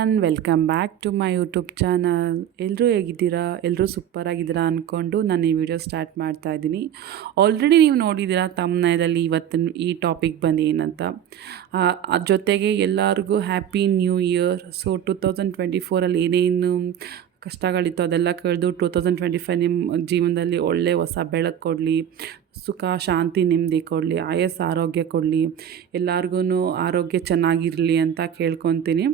One welcome back to my YouTube channel. ಎಲ್ಲರೂ ಹೇಗಿದ್ದೀರಾ? ಎಲ್ಲರೂ ಸೂಪರಾಗಿದ್ದೀರಾ ಅಂದ್ಕೊಂಡು ನಾನು ಈ ವಿಡಿಯೋ ಸ್ಟಾರ್ಟ್ ಮಾಡ್ತಾ ಇದ್ದೀನಿ. ಆಲ್ರೆಡಿ ನೀವು ನೋಡಿದ್ದೀರಾ ತಮ್ಮನೇದಲ್ಲಿ ಇವತ್ತಿನ ಈ ಟಾಪಿಕ್ ಬಂದು ಏನಂತ ಅದ್ರ ಜೊತೆಗೆ ಎಲ್ಲರಿಗೂ happy new year. So, two thousand twenty ಫೋರಲ್ಲಿ ಏನೇನು ಕಷ್ಟಗಳಿತ್ತು, ಅದೆಲ್ಲ ಕಳೆದು ಟೂ ತೌಸಂಡ್ ಟ್ವೆಂಟಿ ಫೈವ್ ನಿಮ್ಮ ಜೀವನದಲ್ಲಿ ಒಳ್ಳೆ ಹೊಸ ಬೆಳಕು ಕೊಡಲಿ, ಸುಖ, ಶಾಂತಿ ನೆಮ್ಮದಿ ಕೊಡಲಿ, ಆಯಸ್ ಆರೋಗ್ಯ ಕೊಡಲಿ ಎಲ್ಲರಿಗೂ ಆರೋಗ್ಯ ಚೆನ್ನಾಗಿರಲಿ ಅಂತ ಕೇಳ್ಕೊತೀನಿ.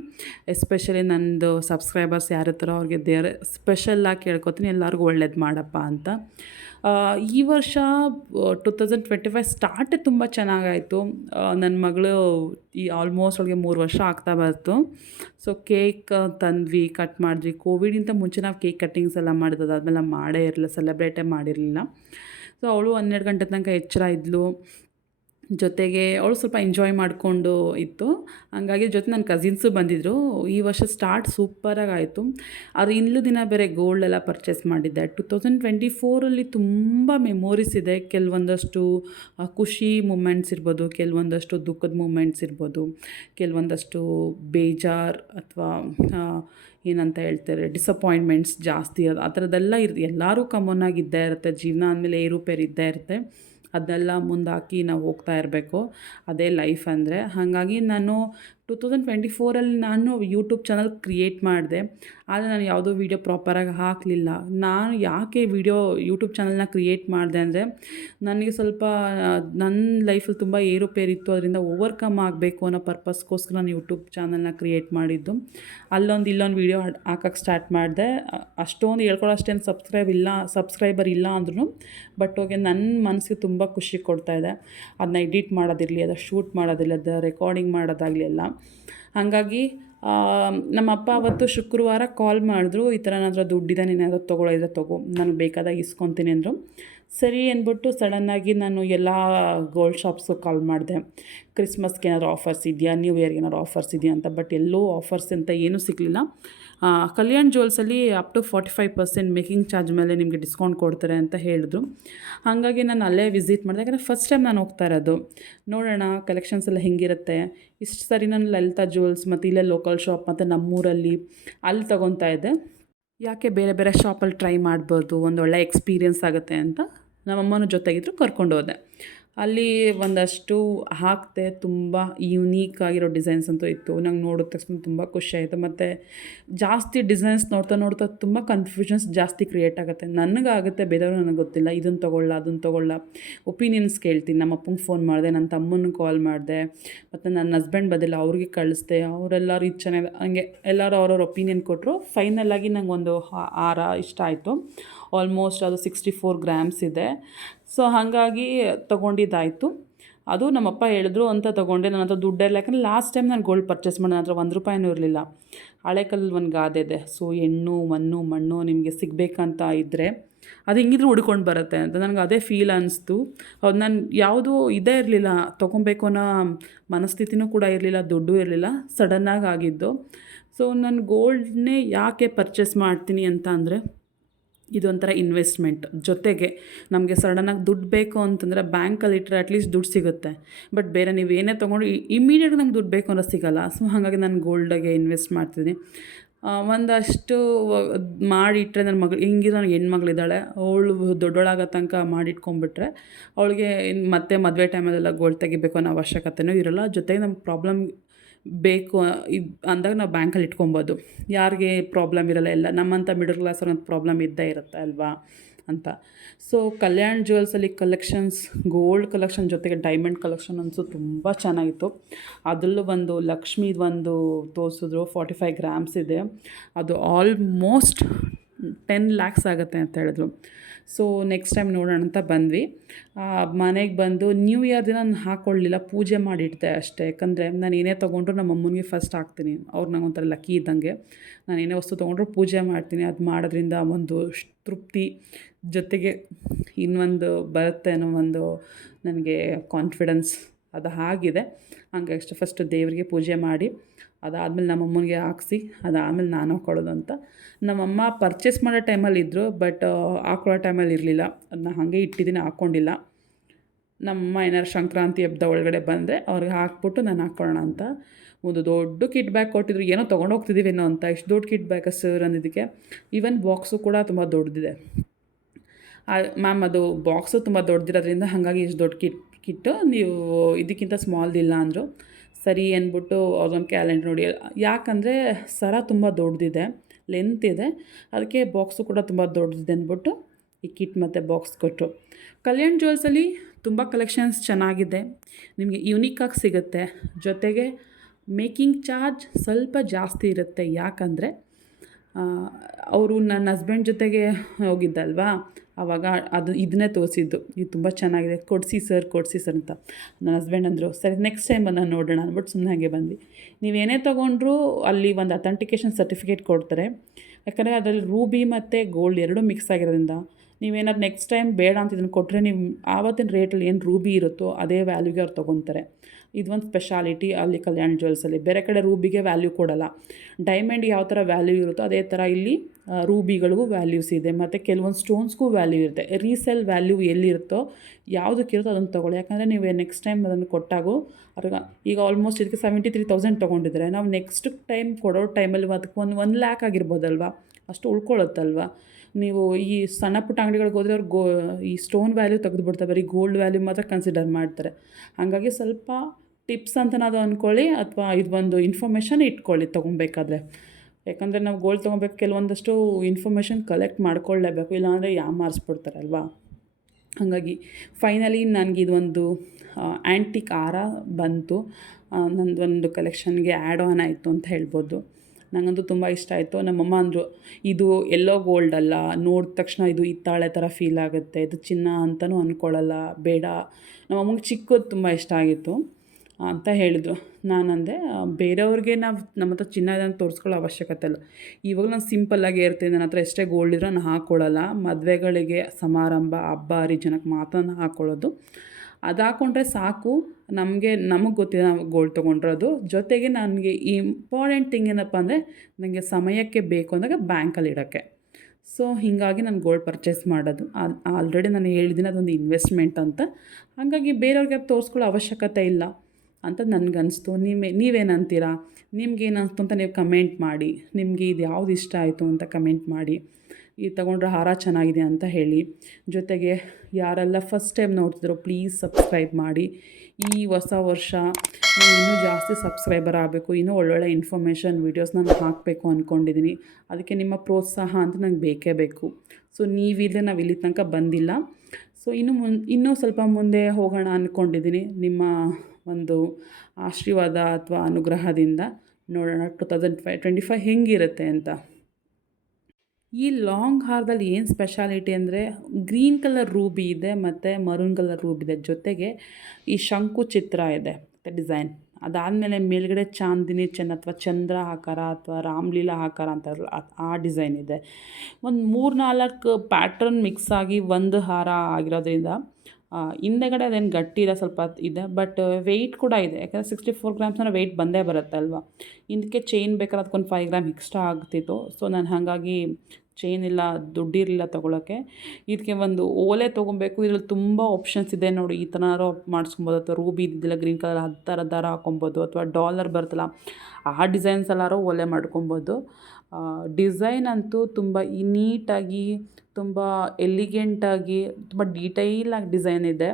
ಎಸ್ಪೆಷಲಿ ನನ್ನದು ಸಬ್ಸ್ಕ್ರೈಬರ್ಸ್ ಯಾರ ಅವ್ರಿಗೆ ದೇವ್ರ ಸ್ಪೆಷಲ್ಲಾಗಿ ಕೇಳ್ಕೊತೀನಿ, ಎಲ್ಲರಿಗೂ ಒಳ್ಳೇದು ಮಾಡಪ್ಪ ಅಂತ. ಈ ವರ್ಷ ಟು ತೌಸಂಡ್ ಟ್ವೆಂಟಿ ಫೈವ್ ಸ್ಟಾರ್ಟೇ ತುಂಬ ಚೆನ್ನಾಗಾಯಿತು. ನನ್ನ ಮಗಳು ಈ ಆಲ್ಮೋಸ್ಟ್ ಅವಳಿಗೆ ಮೂರು ವರ್ಷ ಆಗ್ತಾ ಬಂತು. ಸೊ ಕೇಕ್ ತಂದ್ವಿ ಕಟ್ ಮಾಡಿದ್ವಿ. ಕೋವಿಡಿಂತ ಮುಂಚೆ ನಾವು ಕೇಕ್ ಕಟ್ಟಿಂಗ್ಸ್ ಎಲ್ಲ ಮಾಡಿದ್ದು ಅದಾದಮೇಲೆ ಮಾಡೇ ಇರಲಿಲ್ಲ ಸೆಲೆಬ್ರೇಟೇ ಮಾಡಿರಲಿಲ್ಲ ಸೊ ಅವಳು ಹನ್ನೆರಡು ಗಂಟೆ ತನಕ ಎಚ್ಚರ ಇದ್ಲು. ಜೊತೆಗೆ ಅವಳು ಸ್ವಲ್ಪ ಎಂಜಾಯ್ ಮಾಡಿಕೊಂಡು ಇತ್ತು. ಹಂಗಾಗಿ ಜೊತೆ ನನ್ನ ಕಸಿನ್ಸು ಬಂದಿದ್ದರು ಈ ವರ್ಷ ಸ್ಟಾರ್ಟ್ ಸೂಪರಾಗಿ ಆಯಿತು. ಅವ್ರು ಇನ್ನೂ ದಿನ ಬೇರೆ ಗೋಲ್ಡ್ ಎಲ್ಲ ಪರ್ಚೇಸ್ ಮಾಡಿದ್ದೆ ಟು ತೌಸಂಡ್ ಟ್ವೆಂಟಿ ಫೋರಲ್ಲಿ ತುಂಬ ಮೆಮೊರೀಸ್ ಇದೆ. ಕೆಲವೊಂದಷ್ಟು ಖುಷಿ ಮೂಮೆಂಟ್ಸ್ ಇರ್ಬೋದು, ಕೆಲವೊಂದಷ್ಟು ದುಃಖದ ಮೂಮೆಂಟ್ಸ್ ಇರ್ಬೋದು, ಕೆಲವೊಂದಷ್ಟು ಬೇಜಾರು ಅಥವಾ ಏನಂತ ಹೇಳ್ತಾರೆ ಡಿಸಪಾಯಿಂಟ್ಮೆಂಟ್ಸ್ ಜಾಸ್ತಿ ಆ ಥರದ್ದೆಲ್ಲ ಇರ್, ಎಲ್ಲರೂ ಕಾಮನ್ ಆಗಿ ಇದ್ದೇ ಇರುತ್ತೆ. ಜೀವನ ಅಂದಮೇಲೆ ಏರುಪೇರು ಇದ್ದೇ ಇರುತ್ತೆ. ಅದನ್ನೆಲ್ಲ ಮುಂದಾಕಿ ನಾವು ಹೋಗ್ತಾ ಇರಬೇಕು. ಅದೇ ಲೈಫ್ ಅಂದರೆ. ಹಾಗಾಗಿ ನಾನು ಟು ತೌಸಂಡ್ ಟ್ವೆಂಟಿ ಫೋರಲ್ಲಿ ನಾನು ಯೂಟ್ಯೂಬ್ ಚಾನಲ್ ಕ್ರಿಯೇಟ್ ಮಾಡಿದೆ. ಆದರೆ ನಾನು ಯಾವುದೋ ವೀಡಿಯೋ ಪ್ರಾಪರಾಗಿ ಹಾಕಲಿಲ್ಲ. ನಾನು ಯಾಕೆ ವೀಡಿಯೋ ಯೂಟ್ಯೂಬ್ ಚಾನಲ್ನ ಕ್ರಿಯೇಟ್ ಮಾಡಿದೆ ಅಂದರೆ ನನಗೆ ಸ್ವಲ್ಪ ನನ್ನ ಲೈಫಲ್ಲಿ ತುಂಬ ಏರುಪೇರಿತ್ತು ಅದರಿಂದ ಓವರ್ಕಮ್ ಆಗಬೇಕು ಅನ್ನೋ ಪರ್ಪಸ್ಗೋಸ್ಕರ ನಾನು ಯೂಟ್ಯೂಬ್ ಚಾನಲ್ನ ಕ್ರಿಯೇಟ್ ಮಾಡಿದ್ದು. ಅಲ್ಲೊಂದು ಇಲ್ಲೊಂದು ವೀಡಿಯೋ ಹಾಕಕ್ಕೆ ಸ್ಟಾರ್ಟ್ ಮಾಡಿದೆ. ಅಷ್ಟೊಂದು ಹೇಳ್ಕೊಳ್ಳೋಷ್ಟೇನು ಸಬ್ಸ್ಕ್ರೈಬ್ ಇಲ್ಲ ಸಬ್ಸ್ಕ್ರೈಬರ್ ಇಲ್ಲ ಅಂದ್ರೂ ಬಟ್ ಹೋಗಿ ನನ್ನ ಮನಸ್ಸಿಗೆ ತುಂಬ ಖುಷಿ ಕೊಡ್ತಾಯಿದೆ ಅದನ್ನ ಎಡಿಟ್ ಮಾಡೋದಿರಲಿ, ಅದು ಶೂಟ್ ಮಾಡೋದಿಲ್ಲ, ಅದು ರೆಕಾರ್ಡಿಂಗ್ ಮಾಡೋದಾಗಲಿ ಎಲ್ಲ. ಹಾಗಾಗಿ ನಮ್ಮ ಅಪ್ಪ ಅವತ್ತು ಶುಕ್ರವಾರ ಕಾಲ್ ಮಾಡಿದ್ರು, ಈ ಥರ ನನ್ನ ಹತ್ರ ದುಡ್ಡಿದೆ ನೀನು ಯಾವ್ದಾದ್ರು ತಗೋ ತೊಗೋ ನನಗೆ ಬೇಕಾದಾಗ ಇಸ್ಕೊತೀನಿ ಅಂದರು. ಸರಿ ಅಂದ್ಬಿಟ್ಟು ಸಡನ್ನಾಗಿ ನಾನು ಎಲ್ಲ ಗೋಲ್ಡ್ ಶಾಪ್ಸ್ಗೆ ಕಾಲ್ ಮಾಡಿದೆ. ಕ್ರಿಸ್ಮಸ್ಗೆ ಏನಾದ್ರು ಆಫರ್ಸ್ ಇದೆಯಾ ನ್ಯೂ ಇಯರ್ಗೆ ಏನಾದ್ರು ಆಫರ್ಸ್ ಇದೆಯಾ ಅಂತ ಬಟ್ ಎಲ್ಲೂ ಆಫರ್ಸ್ ಅಂತ ಏನೂ ಸಿಗಲಿಲ್ಲ. Kalyan ಜ್ಯುವೆಲ್ಸಲ್ಲಿ up to forty five percent making charge ಮೇಲೆ ನಿಮಗೆ ಡಿಸ್ಕೌಂಟ್ ಕೊಡ್ತಾರೆ ಅಂತ ಹೇಳಿದ್ರು. ಹಾಗಾಗಿ ನಾನು ಅಲ್ಲೇ ವಿಸಿಟ್ ಮಾಡಿದೆ. ಯಾಕಂದರೆ ಫಸ್ಟ್ ಟೈಮ್ ನಾನು ಹೋಗ್ತಾ ಇರೋದು. ನೋಡೋಣ ಕಲೆಕ್ಷನ್ಸ್ ಎಲ್ಲ ಹೆಂಗಿರುತ್ತೆ. ಇಷ್ಟು ಸರಿ ನಾನು ಲಲಿತಾ ಜ್ಯುವೆಲ್ಸ್ ಮತ್ತು ಇಲ್ಲೇ ಲೋಕಲ್ ಶಾಪ್ ಮತ್ತು ನಮ್ಮೂರಲ್ಲಿ ಅಲ್ಲಿ ತೊಗೊತಾ ಇದ್ದೆ. ಯಾಕೆ ಬೇರೆ ಬೇರೆ ಶಾಪಲ್ಲಿ ಟ್ರೈ ಮಾಡ್ಬೋದು, ಒಂದು ಒಳ್ಳೆ ಎಕ್ಸ್ಪೀರಿಯೆನ್ಸ್ ಆಗುತ್ತೆ ಅಂತ ನಮ್ಮಮ್ಮನ ಜೊತೆಗಿದ್ರು ಕರ್ಕೊಂಡು ಹೋದೆ. ಅಲ್ಲಿ ಒಂದಷ್ಟು ಹಾಕಿದೆ ತುಂಬ ಯೂನೀಕ್ ಆಗಿರೋ ಡಿಸೈನ್ಸ್ ಅಂತೂ ಇತ್ತು. ನಂಗೆ ನೋಡಿದ ತಕ್ಷಣ ತುಂಬ ಖುಷಿ ಆಯಿತು. ಮತ್ತು ಜಾಸ್ತಿ ಡಿಸೈನ್ಸ್ ನೋಡ್ತಾ ನೋಡ್ತಾ ತುಂಬ ಕನ್ಫ್ಯೂಷನ್ಸ್ ಜಾಸ್ತಿ ಕ್ರಿಯೇಟ್ ಆಗುತ್ತೆ. ನನಗಾಗುತ್ತೆ, ಬೇರೆಯವರು ನನಗೆ ಗೊತ್ತಿಲ್ಲ. ಇದನ್ನು ತೊಗೊಳ್ಳ ಅದನ್ನು ತೊಗೊಳ್ಳ. ಒಪಿನಿಯನ್ಸ್ ಕೇಳ್ತೀನಿ. ನಮ್ಮ ಅಪ್ಪಂಗೆ ಫೋನ್ ಮಾಡಿದೆ ನನ್ನ ತಮ್ಮನಿಗೆ ಕಾಲ್ ಮಾಡಿದೆ. ಮತ್ತು ನನ್ನ ಹಸ್ಬೆಂಡ್ ಬದಿಲ್ಲ, ಅವ್ರಿಗೆ ಕಳಿಸ್ದೆ. ಅವರೆಲ್ಲರೂ ಇದು ಚೆನ್ನಾಗಿ, ಹಂಗೆ ಎಲ್ಲರೂ ಅವ್ರವ್ರ ಒಪಿನಿಯನ್ ಕೊಟ್ಟರು ಫೈನಲಾಗಿ ನಂಗೆ ಒಂದು ಹಾರ ಇಷ್ಟ ಆಯಿತು. ಆಲ್ಮೋಸ್ಟ್ ಅದು ಸಿಕ್ಸ್ಟಿ ಫೋರ್ ಗ್ರಾಮ್ಸ್ ಇದೆ. ಸೊ ಹಾಗಾಗಿ ತೊಗೊಂಡಿದ್ದಾಯಿತು ಅದು ನಮ್ಮಪ್ಪ ಹೇಳಿದ್ರು ಅಂತ ತೊಗೊಂಡೆ. ನನ್ನ ಹತ್ರ ದುಡ್ಡೆಲ್ಲ ಯಾಕಂದರೆ ಲಾಸ್ಟ್ ಟೈಮ್ ನಾನು ಗೋಲ್ಡ್ ಪರ್ಚೇಸ್ ಮಾಡಿ ನನ್ನ ಹತ್ರ ಒಂದು ರೂಪಾಯಿನೂ ಇರಲಿಲ್ಲ. ಹಳೆ ಕಲ್ಲಲ್ಲಿ ಒಂದು ಗಾದೆ ಇದೆ. ಸೊ ಹೆಣ್ಣು, ಮಣ್ಣು ಮಣ್ಣು ನಿಮಗೆ ಸಿಗಬೇಕಂತ ಇದ್ದರೆ ಅದು ಹಿಂಗಿದ್ರೂ ಹುಡ್ಕೊಂಡು ಬರುತ್ತೆ ಅಂತ ನನಗೆ ಅದೇ ಫೀಲ್ ಅನ್ನಿಸ್ತು ಅದು ನಾನು ಯಾವುದೂ ಇದೇ ಇರಲಿಲ್ಲ. ತೊಗೊಬೇಕು ಅನ್ನೋ ಮನಸ್ಥಿತಿನೂ ಕೂಡ ಇರಲಿಲ್ಲ, ದುಡ್ಡು ಇರಲಿಲ್ಲ. ಸಡನ್ನಾಗಿ ಆಗಿದ್ದು. ಸೊ ನಾನು ಗೋಲ್ಡ್ನೇ ಯಾಕೆ ಪರ್ಚೇಸ್ ಮಾಡ್ತೀನಿ ಅಂತ ಅಂದರೆ ಇದೊಂಥರ ಇನ್ವೆಸ್ಟ್ಮೆಂಟ್ ಜೊತೆಗೆ ನಮಗೆ ಸಡನ್ನಾಗಿ ದುಡ್ಡು ಬೇಕು ಅಂತಂದರೆ ಬ್ಯಾಂಕಲ್ಲಿ ಇಟ್ಟರೆ ಅಟ್ಲೀಸ್ಟ್ ದುಡ್ಡು ಸಿಗುತ್ತೆ. ಬಟ್ ಬೇರೆ ನೀವು ಏನೇ ತೊಗೊಂಡು ಇಮಿಡಿಯೇಟ್ ನಮ್ಗೆ ದುಡ್ಡು ಬೇಕು ಅನ್ನೋ ಸಿಗೋಲ್ಲ. ಸೊ ಹಾಗಾಗಿ ನಾನು ಗೋಲ್ಡಾಗೆ ಇನ್ವೆಸ್ಟ್ ಮಾಡ್ತೀನಿ ಒಂದಷ್ಟು ಮಾಡಿಟ್ಟರೆ ನನ್ನ ಮಗಳು ಹಿಂಗಿರೋ ನನಗೆ ಹೆಣ್ಮಗಳಿದ್ದಾಳೆ. ಅವಳು ದೊಡ್ಡೋಳಾಗೋ ತನಕ ಮಾಡಿಟ್ಕೊಂಡ್ಬಿಟ್ರೆ ಅವಳಿಗೆ ಮತ್ತೆ ಮದುವೆ ಟೈಮಲ್ಲೆಲ್ಲ ಗೋಲ್ಡ್ ತೆಗಿಬೇಕು ಅನ್ನೋ ಅವಶ್ಯಕತೆಯೂ ಇರೋಲ್ಲ. ಜೊತೆಗೆ ನಮ್ಗೆ ಪ್ರಾಬ್ಲಮ್ ಬೇಕು ಅಂದಾಗ ನಾವು ಬ್ಯಾಂಕಲ್ಲಿ ಇಟ್ಕೊಬೋದು. ಯಾರಿಗೆ ಪ್ರಾಬ್ಲಮ್ ಇರಲ್ಲ, ಎಲ್ಲ ನಮ್ಮಂಥ ಮಿಡಲ್ ಕ್ಲಾಸ್ ಅವ್ರಿಗೆ ಪ್ರಾಬ್ಲಮ್ ಇದ್ದೇ ಇರುತ್ತೆ ಅಲ್ವಾ ಅಂತ. ಸೊ ಕಲ್ಯಾಣ್ ಜ್ಯುವೆಲ್ಸಲ್ಲಿ ಕಲೆಕ್ಷನ್ಸ್ ಗೋಲ್ಡ್ ಕಲೆಕ್ಷನ್ ಜೊತೆಗೆ ಡೈಮಂಡ್ ಕಲೆಕ್ಷನ್ ಅನಿಸು ತುಂಬ ಚೆನ್ನಾಗಿತ್ತು. ಅದರಲ್ಲೂ ಒಂದು ಲಕ್ಷ್ಮೀದು ಒಂದು ತೋರಿಸಿದ್ರು ಫಾರ್ಟಿ ಫೈವ್ ಗ್ರಾಮ್ಸ್ ಇದೆ. ಅದು ಆಲ್ಮೋಸ್ಟ್ ಟೆನ್ ಲ್ಯಾಕ್ಸ್ ಆಗುತ್ತೆ ಅಂತ ಹೇಳಿದ್ರು. ಸೊ ನೆಕ್ಸ್ಟ್ ಟೈಮ್ ನೋಡೋಣ ಅಂತ ಬಂದ್ವಿ. ಮನೆಗೆ ಬಂದು ನ್ಯೂ ಇಯರ್ ದಿನ ನಾನು ಹಾಕ್ಕೊಳ್ಳಿಲ್ಲ ಪೂಜೆ ಮಾಡಿಡ್ತೆ ಅಷ್ಟೇ. ಯಾಕಂದರೆ ನಾನು ಏನೇ ತೊಗೊಂಡ್ರು ನಮ್ಮ ಅಮ್ಮನಿಗೆ ಫಸ್ಟ್ ಹಾಕ್ತೀನಿ. ಅವ್ರು ಒಂಥರ ಲಕ್ಕಿ ಇದ್ದಂಗೆ. ನಾನು ಏನೇ ವಸ್ತು ತೊಗೊಂಡ್ರು ಪೂಜೆ ಮಾಡ್ತೀನಿ. ಅದು ಮಾಡೋದ್ರಿಂದ ಒಂದು ತೃಪ್ತಿ ಜೊತೆಗೆ ಇನ್ನೊಂದು ಬರುತ್ತೆ ಅನ್ನೋ ಒಂದು ನನಗೆ ಕಾನ್ಫಿಡೆನ್ಸ್ ಅದು ಆಗಿದೆ. ಹಂಗೆ ಅಷ್ಟು ಫಸ್ಟು ದೇವರಿಗೆ ಪೂಜೆ ಮಾಡಿ ಅದಾದಮೇಲೆ ನಮ್ಮ ಅಮ್ಮನಿಗೆ ಹಾಕ್ಸಿ, ಅದಾದಮೇಲೆ ನಾನು ಹಾಕ್ಕೊಳ್ಳೋದು ಅಂತ. ನಮ್ಮಮ್ಮ ಪರ್ಚೇಸ್ ಮಾಡೋ ಟೈಮಲ್ಲಿ ಇದ್ದರು ಬಟ್ ಹಾಕೊಳ್ಳೋ ಟೈಮಲ್ಲಿ ಇರಲಿಲ್ಲ. ಅದನ್ನ ಹಾಗೆ ಇಟ್ಟಿದ್ದೀನಿ ಹಾಕ್ಕೊಂಡಿಲ್ಲ ನಮ್ಮಮ್ಮ ಏನಾರು ಸಂಕ್ರಾಂತಿ ಹಬ್ಬದ ಒಳಗಡೆ ಬಂದರೆ ಅವ್ರಿಗೆ ಹಾಕ್ಬಿಟ್ಟು ನಾನು ಹಾಕ್ಕೊಳ್ಳೋಣ ಅಂತ. ಒಂದು ದೊಡ್ಡ ಕಿಟ್ ಬ್ಯಾಗ್ ಕೊಟ್ಟಿದ್ರು. ಏನೋ ತೊಗೊಂಡು ಹೋಗ್ತಿದ್ದೀವೇನೋ ಅಂತ. ಇಷ್ಟು ದೊಡ್ಡ ಕಿಟ್ ಬ್ಯಾಗ ಸರ್ ಅಂದಿದ್ದಕ್ಕೆ. ಈವನ್ ಬಾಕ್ಸು ಕೂಡ ತುಂಬ ದೊಡ್ಡದಿದೆ. ಮ್ಯಾಮ್ ಅದು ಬಾಕ್ಸು ತುಂಬ ದೊಡ್ಡದಿರೋದ್ರಿಂದ ಹಾಗಾಗಿ ಇಷ್ಟು ದೊಡ್ಡ ಕಿಟ್ ಕಿಟ್ಟು ನೀವು ಇದಕ್ಕಿಂತ ಸ್ಮಾಲ್ದಿಲ್ಲ ಅಂದರು. ಸರಿ ಅಂದ್ಬಿಟ್ಟು ಅವ್ರದ್ದೊಂದು ಕ್ಯಾಲೆಂಡರ್ ನೋಡಿ. ಯಾಕಂದರೆ ಸರ ತುಂಬ ದೊಡ್ಡದಿದೆ ಲೆಂತ್ ಇದೆ. ಅದಕ್ಕೆ ಬಾಕ್ಸು ಕೂಡ ತುಂಬ ದೊಡ್ಡದಿದೆ ಅಂದ್ಬಿಟ್ಟು ಈ ಕಿಟ್ ಮತ್ತು ಬಾಕ್ಸ್ ಕೊಟ್ಟರು ಕಲ್ಯಾಣ್ ಜ್ಯುವೆಲ್ಸಲ್ಲಿ ತುಂಬ ಕಲೆಕ್ಷನ್ಸ್ ಚೆನ್ನಾಗಿದೆ. ನಿಮಗೆ ಯುನೀಕಾಗಿ ಸಿಗುತ್ತೆ. ಜೊತೆಗೆ ಮೇಕಿಂಗ್ ಚಾರ್ಜ್ ಸ್ವಲ್ಪ ಜಾಸ್ತಿ ಇರುತ್ತೆ. ಯಾಕಂದರೆ ಅವರು ನನ್ನ ಹಸ್ಬೆಂಡ್ ಜೊತೆಗೆ ಹೋಗಿದ್ದಲ್ವಾ? ಆವಾಗ ಅದು ಇದನ್ನೇ ತೋರಿಸಿದ್ದು. ಇದು ತುಂಬ ಚೆನ್ನಾಗಿದೆ. ಕೊಡಿಸಿ ಸರ್ ಕೊಡಿಸಿ ಸರ್ ಅಂತ. ನನ್ನ ಹಸ್ಬೆಂಡ್ ಅಂದರು, ಸರಿ ನೆಕ್ಸ್ಟ್ ಟೈಮ್ ಬಂದು ನೋಡೋಣ ಅಂದ್ಬಿಟ್ಟು ಸುಮ್ಮನೆ ಹಾಗೆ ಬಂದು ನೀವೇನೇ ತೊಗೊಂಡ್ರೂ ಅಲ್ಲಿ ಒಂದು ಅಥೆಂಟಿಕೇಷನ್ ಸರ್ಟಿಫಿಕೇಟ್ ಕೊಡ್ತಾರೆ. ಯಾಕಂದರೆ ಅದರಲ್ಲಿ ರೂಬಿ ಮತ್ತು ಗೋಲ್ಡ್ ಎರಡೂ ಮಿಕ್ಸ್ ಆಗಿರೋದ್ರಿಂದ ನೀವೇನಾದ್ರು ನೆಕ್ಸ್ಟ್ ಟೈಮ್ ಬೇಡ ಅಂತ ಇದನ್ನು ಕೊಟ್ಟರೆ ನೀವು ಆವತ್ತಿನ ರೇಟಲ್ಲಿ ಏನು ರೂಬಿ ಇರುತ್ತೋ ಅದೇ ವ್ಯಾಲ್ಯೂಗೆ ಅವ್ರು ತೊಗೊತಾರೆ. ಇದೊಂದು ಸ್ಪೆಷಾಲಿಟಿ ಅಲ್ಲಿ ಕಲ್ಯಾಣ್ ಜ್ಯುವೆಲ್ಸಲ್ಲಿ ಬೇರೆ ಕಡೆ ರೂಬಿಗೆ ವ್ಯಾಲ್ಯೂ ಕೊಡಲ್ಲ. ಡೈಮಂಡ್ ಯಾವ ಥರ ವ್ಯಾಲ್ಯೂ ಇರುತ್ತೋ ಅದೇ ಥರ ಇಲ್ಲಿ ರೂಬಿಗಳಿಗೂ ವ್ಯಾಲ್ಯೂಸ್ ಇದೆ. ಮತ್ತು ಕೆಲವೊಂದು ಸ್ಟೋನ್ಸ್ಗೂ ವ್ಯಾಲ್ಯೂ ಇರುತ್ತೆ. ರೀಸೇಲ್ ವ್ಯಾಲ್ಯೂ ಎಲ್ಲಿರುತ್ತೋ ಯಾವುದಕ್ಕಿರುತ್ತೋ ಅದನ್ನು ತೊಗೊಳ್ಳಿ. ಯಾಕಂದರೆ ನೀವು ನೆಕ್ಸ್ಟ್ ಟೈಮ್ ಅದನ್ನು ಕೊಟ್ಟಾಗೂ ಅದ್ರಾಗ ಈಗ ಆಲ್ಮೋಸ್ಟ್ ಇದಕ್ಕೆ ಸೆವೆಂಟಿ ತ್ರೀ ತೌಸಂಡ್ ತೊಗೊಂಡಿದ್ದಾರೆ. ನಾವು ನೆಕ್ಸ್ಟ್ ಟೈಮ್ ಕೊಡೋ ಟೈಮಲ್ಲಿ ಅದಕ್ಕೆ ಒಂದು ಒನ್ ಲ್ಯಾಕ್ ಆಗಿರ್ಬೋದಲ್ವಾ? ಅಷ್ಟು ಉಳ್ಕೊಳ್ಳುತ್ತಲ್ವ? ನೀವು ಈ ಸಣ್ಣ ಪುಟ್ಟ ಅಂಗಡಿಗಳಿಗೆ ಹೋದರೆ ಅವ್ರು ಗೋ, ಈ ಸ್ಟೋನ್ ವ್ಯಾಲ್ಯೂ ತೆಗೆದುಬಿಡ್ತಾರೆ ಬರೀ ಗೋಲ್ಡ್ ವ್ಯಾಲ್ಯೂ ಮಾತ್ರ ಕನ್ಸಿಡರ್ ಮಾಡ್ತಾರೆ. ಹಾಗಾಗಿ ಸ್ವಲ್ಪ ಟಿಪ್ಸ್ ಅಂತನಾದ್ರು ಅಂದ್ಕೊಳ್ಳಿ ಅಥವಾ ಇದು ಒಂದು ಇನ್ಫಾರ್ಮೇಷನ್ ಇಟ್ಕೊಳ್ಳಿ ತೊಗೊಬೇಕಾದ್ರೆ. ಯಾಕಂದರೆ ನಾವು ಗೋಲ್ಡ್ ತೊಗೊಬೇಕು, ಕೆಲವೊಂದಷ್ಟು ಇನ್ಫಾರ್ಮೇಷನ್ ಕಲೆಕ್ಟ್ ಮಾಡ್ಕೊಳ್ಳೇಬೇಕು, ಇಲ್ಲಾಂದರೆ ಅಲ್ವಾ. ಹಾಗಾಗಿ ಫೈನಲಿ ನನಗೆ ಇದೊಂದು ಆ್ಯಂಟಿಕ್ ಆರ ಬಂತು. ನಂದೊಂದು ಕಲೆಕ್ಷನ್ಗೆ ಆ್ಯಡ್ ಆನ್ ಆಯಿತು ಅಂತ ಹೇಳ್ಬೋದು. ನನಗಂತೂ ತುಂಬ ಇಷ್ಟ ಆಯಿತು. ನಮ್ಮಮ್ಮ ಅಂದರು, ಇದು ಎಲ್ಲೋ ಗೋಲ್ಡ್ ಅಲ್ಲ ನೋಡಿದ ತಕ್ಷಣ ಇದು ಹಿತ್ತಾಳೆ ಥರ ಫೀಲ್ ಆಗುತ್ತೆ, ಇದು ಚಿನ್ನ ಅಂತಲೂ ಅಂದ್ಕೊಳ್ಳಲ್ಲ ಬೇಡ. ನಮ್ಮಮ್ಮಗೆ ಚಿಕ್ಕದು ತುಂಬ ಇಷ್ಟ ಆಗಿತ್ತು ಅಂತ ಹೇಳಿದ್ರು. ನಾನಂದೆ ಬೇರೆಯವ್ರಿಗೆ ನಾವು ನಮ್ಮ ಹತ್ರ ಚಿನ್ನ ಇದೆ ಅಂತ ತೋರಿಸ್ಕೊಳ್ಳೋ ಅವಶ್ಯಕತೆ ಇಲ್ಲ. ಇವಾಗ ನಾನು ಸಿಂಪಲ್ಲಾಗಿ ಇರ್ತೀನಿ ನನ್ನ ಹತ್ರ ಎಷ್ಟೇ ಗೋಲ್ಡ್ ಇದ್ರೂ ನಾನು ಹಾಕ್ಕೊಳ್ಳಲ್ಲ ಮದುವೆಗಳಿಗೆ ಸಮಾರಂಭ, ಹಬ್ಬ ಹರಿಜನಕ್ಕೆ ಮಾತ್ರ ನಾನು ಹಾಕ್ಕೊಳ್ಳೋದು ಅದು ಹಾಕ್ಕೊಂಡ್ರೆ ಸಾಕು. ನಮಗೆ ನಮಗೆ ಗೊತ್ತಿದೆ ನಾವು ಗೋಲ್ಡ್ ತೊಗೊಂಡಿರೋದು. ಜೊತೆಗೆ ನನಗೆ ಇಂಪಾರ್ಟೆಂಟ್ ಥಿಂಗ್ ಏನಪ್ಪ ಅಂದರೆ ನನಗೆ ಸಮಯಕ್ಕೆ ಬೇಕು ಅಂದಾಗ ಬ್ಯಾಂಕಲ್ಲಿ ಇಡೋಕ್ಕೆ. ಸೊ ಹೀಗಾಗಿ ನಾನು ಗೋಲ್ಡ್ ಪರ್ಚೇಸ್ ಮಾಡೋದು. ಆಲ್ರೆಡಿ ನಾನು ಹೇಳಿದ್ದೀನಿ ಅದೊಂದು ಇನ್ವೆಸ್ಟ್ಮೆಂಟ್ ಅಂತ. ಹಾಗಾಗಿ ಬೇರೆಯವ್ರಿಗೆ ತೋರಿಸ್ಕೊಳ್ಳೋ ಅವಶ್ಯಕತೆ ಇಲ್ಲ ಅಂತ ನನಗನ್ನಿಸ್ತು ನೀವೇ, ನೀವೇನಂತೀರಾ? ನಿಮ್ಗೇನು ಅನಿಸ್ತು ಅಂತ ನೀವು ಕಮೆಂಟ್ ಮಾಡಿ. ನಿಮಗೆ ಇದು ಯಾವ್ದು ಇಷ್ಟ ಆಯಿತು ಅಂತ ಕಮೆಂಟ್ ಮಾಡಿ. ಈ ತೊಗೊಂಡ್ರೆ ಹಾರ ಚೆನ್ನಾಗಿದೆ ಅಂತ ಹೇಳಿ. ಜೊತೆಗೆ ಯಾರೆಲ್ಲ ಫಸ್ಟ್ ಟೈಮ್ ನೋಡ್ತಿದ್ರು ಪ್ಲೀಸ್ ಸಬ್ಸ್ಕ್ರೈಬ್ ಮಾಡಿ. ಈ ಹೊಸ ವರ್ಷ ನೀವು ಇನ್ನೂ ಜಾಸ್ತಿ ಸಬ್ಸ್ಕ್ರೈಬರ್ ಆಗಬೇಕು. ಇನ್ನೂ ಒಳ್ಳೊಳ್ಳೆ ಇನ್ಫಾರ್ಮೇಷನ್ ವೀಡಿಯೋಸ್ ನಾನು ಹಾಕಬೇಕು ಅಂದ್ಕೊಂಡಿದ್ದೀನಿ ಅದಕ್ಕೆ ನಿಮ್ಮ ಪ್ರೋತ್ಸಾಹ ಅಂತ ನಂಗೆ ಬೇಕೇ ಬೇಕು. ಸೊ ನೀವಿಲ್ಲದೆ ನಾವು ಇಲ್ಲಿ ತನಕ ಬಂದಿಲ್ಲ. ಸೊ ಇನ್ನು ಮುನ್, ಇನ್ನೂ ಸ್ವಲ್ಪ ಮುಂದೆ ಹೋಗೋಣ ಅಂದ್ಕೊಂಡಿದ್ದೀನಿ ನಿಮ್ಮ ಒಂದು ಆಶೀರ್ವಾದ ಅಥವಾ ಅನುಗ್ರಹದಿಂದ ನೋಡೋಣ. ಟು ತೌಸಂಡ್ ಫೈ ಟ್ವೆಂಟಿ ಫೈವ್ ಹೆಂಗಿರುತ್ತೆ ಅಂತ. ಈ ಲಾಂಗ್ ಹಾರದಲ್ಲಿ ಏನು ಸ್ಪೆಷಾಲಿಟಿ ಅಂದರೆ ಗ್ರೀನ್ ಕಲರ್ ರೂಬಿ ಇದೆ ಮತ್ತು ಮರೂನ್ ಕಲರ್ ರೂಬಿ ಇದೆ. ಜೊತೆಗೆ ಈ ಶಂಕು ಚಿತ್ರ ಇದೆ ಮತ್ತು ಡಿಸೈನ್ ಅದಾದಮೇಲೆ ಮೇಲ್ಗಡೆ ಚಾಂದಿನಿ ಚೆನ್ನ ಅಥವಾ ಚಂದ್ರ ಆಕಾರ ಅಥವಾ ರಾಮಲೀಲಾ ಆಕಾರ ಅಂತ ಆ ಡಿಸೈನ್ ಇದೆ. ಒಂದು ಮೂರು ನಾಲ್ಕು ಪ್ಯಾಟ್ರನ್ ಮಿಕ್ಸ್ ಆಗಿ ಒಂದು ಹಾರ ಆಗಿರೋದ್ರಿಂದ ಹಿಂದೆಗಡೆ ಅದೇನು ಗಟ್ಟಿ ಇಲ್ಲ, ಸ್ವಲ್ಪ ಇದೆ ಬಟ್ ವೆಯ್ಟ್ ಕೂಡ ಇದೆ. ಯಾಕಂದರೆ ಸಿಕ್ಸ್ಟಿ ಫೋರ್ ಗ್ರಾಮ್ಸ್ನ ವೆಯ್ಟ್ ಬಂದೇ ಬರುತ್ತೆ ಅಲ್ವಾ ಇದಕ್ಕೆ ಚೈನ್ ಬೇಕಾದ್ರೆ ಅದಕ್ಕೊಂದು ಫೈವ್ ಗ್ರಾಮ್ ಎಕ್ಸ್ಟ್ರಾ ಆಗ್ತಿತ್ತು. ಸೊ ನಾನು ಹಾಗಾಗಿ ಚೈನ್ ಇಲ್ಲ ದುಡ್ಡಿರಲಿಲ್ಲ ತೊಗೊಳಕ್ಕೆ. ಇದಕ್ಕೆ ಒಂದು ಓಲೆ ತೊಗೊಬೇಕು. ಇದ್ರಲ್ಲಿ ತುಂಬ ಆಪ್ಷನ್ಸ್ ಇದೆ ನೋಡಿ. ಈ ಥರ ಮಾಡಿಸ್ಕೊಬೋದು ಅಥವಾ ರೂಬಿ ಇದ್ದಿಲ್ಲ ಗ್ರೀನ್ ಕಲರ್ ಆ ಥರ ದಾರ ಹಾಕೊಬೋದು ಅಥವಾ ಡಾಲರ್ ಬರುತ್ತಲ್ಲ, ಆ ಡಿಸೈನ್ಸ್ ಎಲ್ಲಾರು ಓಲೆ ಮಾಡ್ಕೊಬೋದು. ಡಿಸೈನ್ ಅಂತೂ ತುಂಬ ನೀಟಾಗಿ ತುಂಬ ಎಲಿಗೆಂಟಾಗಿ ತುಂಬ ಆಗಿ ಡಿಸೈನ್ ಇದೆ.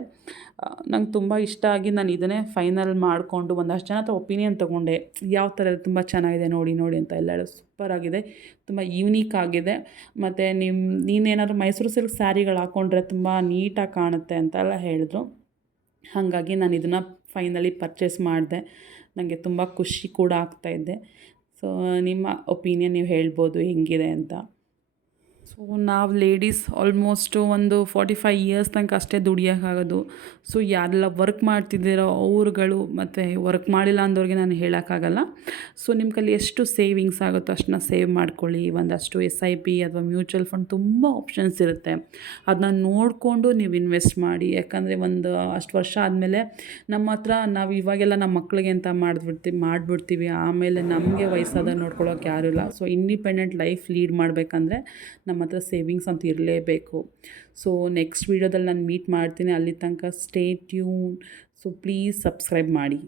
ನಂಗೆ ತುಂಬ ಇಷ್ಟ ಆಗಿ ನಾನು ಇದನ್ನೇ ಫೈನಲ್ ಮಾಡಿಕೊಂಡು ಒಂದಷ್ಟು ಜನ ಹತ್ರ ಒಪಿನಿಯನ್ ತೊಗೊಂಡೆ. ಯಾವ ಥರ ತುಂಬ ಚೆನ್ನಾಗಿದೆ ನೋಡಿ ನೋಡಿ ಅಂತ ಎಲ್ಲ ಸೂಪರ್ ಸೂಪರಾಗಿದೆ ತುಂಬ ಯೂನೀಕ್ ಆಗಿದೆ. ಮತ್ತು ನಿಮ್ಮ ನೀನೇನಾದರೂ ಮೈಸೂರು ಸಿಲ್ಕ್ ಸ್ಯಾರಿಗಳು ಹಾಕ್ಕೊಂಡ್ರೆ ತುಂಬ ನೀಟಾಗಿ ಕಾಣುತ್ತೆ ಅಂತೆಲ್ಲ ಹೇಳಿದ್ರು. ಹಾಗಾಗಿ ನಾನು ಇದನ್ನು ಫೈನಲಿ ಪರ್ಚೇಸ್ ಮಾಡಿದೆ. ನನಗೆ ತುಂಬ ಖುಷಿ ಕೂಡ ಆಗ್ತಾಯಿದ್ದೆ ಸೊ ನಿಮ್ಮ ಒಪಿನಿಯನ್ ನೀವು ಹೇಳ್ಬೋದು, ಹೆಂಗಿದೆ ಅಂತ. ಸೊ ನಾವು ಲೇಡೀಸ್ ಆಲ್ಮೋಸ್ಟು ಒಂದು ಫಾರ್ಟಿ ಫೈವ್ ಇಯರ್ಸ್ ತನಕ ಅಷ್ಟೇ ದುಡಿಯೋಕ್ಕಾಗೋದು ಸೊ ಯಾರೆಲ್ಲ ವರ್ಕ್ ಮಾಡ್ತಿದ್ದೀರೋ ಅವ್ರುಗಳು ಮತ್ತು ವರ್ಕ್ ಮಾಡಿಲ್ಲ ಅಂದವ್ರಿಗೆ ನಾನು ಹೇಳೋಕ್ಕಾಗಲ್ಲ ಸೊ ನಿಮ್ಮ ಕೈಲಿ ಎಷ್ಟು ಸೇವಿಂಗ್ಸ್ ಆಗುತ್ತೋ ಅಷ್ಟನ್ನ ಸೇವ್ ಮಾಡ್ಕೊಳ್ಳಿ. ಒಂದಷ್ಟು ಎಸ್ ಐ ಪಿ ಅಥವಾ ಮ್ಯೂಚುವಲ್ ಫಂಡ್ ತುಂಬ ಆಪ್ಷನ್ಸ್ ಇರುತ್ತೆ. ಅದನ್ನ ನೋಡಿಕೊಂಡು ನೀವು ಇನ್ವೆಸ್ಟ್ ಮಾಡಿ. ಯಾಕಂದರೆ ಒಂದು ಅಷ್ಟು ವರ್ಷ ಆದಮೇಲೆ ನಮ್ಮ ಹತ್ರ ನಾವು ಇವಾಗೆಲ್ಲ ನಮ್ಮ ಮಕ್ಕಳಿಗೆ ಅಂತ ಮಾಡಿಬಿಡ್ತೀವಿ ಮಾಡಿಬಿಡ್ತೀವಿ. ಆಮೇಲೆ ನಮಗೆ ವಯಸ್ಸಾದ ನೋಡ್ಕೊಳ್ಳೋಕೆ ಯಾರೂ ಇಲ್ಲ. ಸೊ ಇಂಡಿಪೆಂಡೆಂಟ್ ಲೈಫ್ ಲೀಡ್ ಮಾಡಬೇಕಂದ್ರೆ ನಮ್ಮ ಹತ್ರ ಸೇವಿಂಗ್ಸ್ ಅಂತ ಇರಲೇಬೇಕು. ಸೊ ನೆಕ್ಸ್ಟ್ ವೀಡಿಯೋದಲ್ಲಿ ನಾನು ಮೀಟ್ ಮಾಡ್ತೀನಿ. ಅಲ್ಲಿ ತನಕ stay tune so please subscribe ಮಾಡಿ.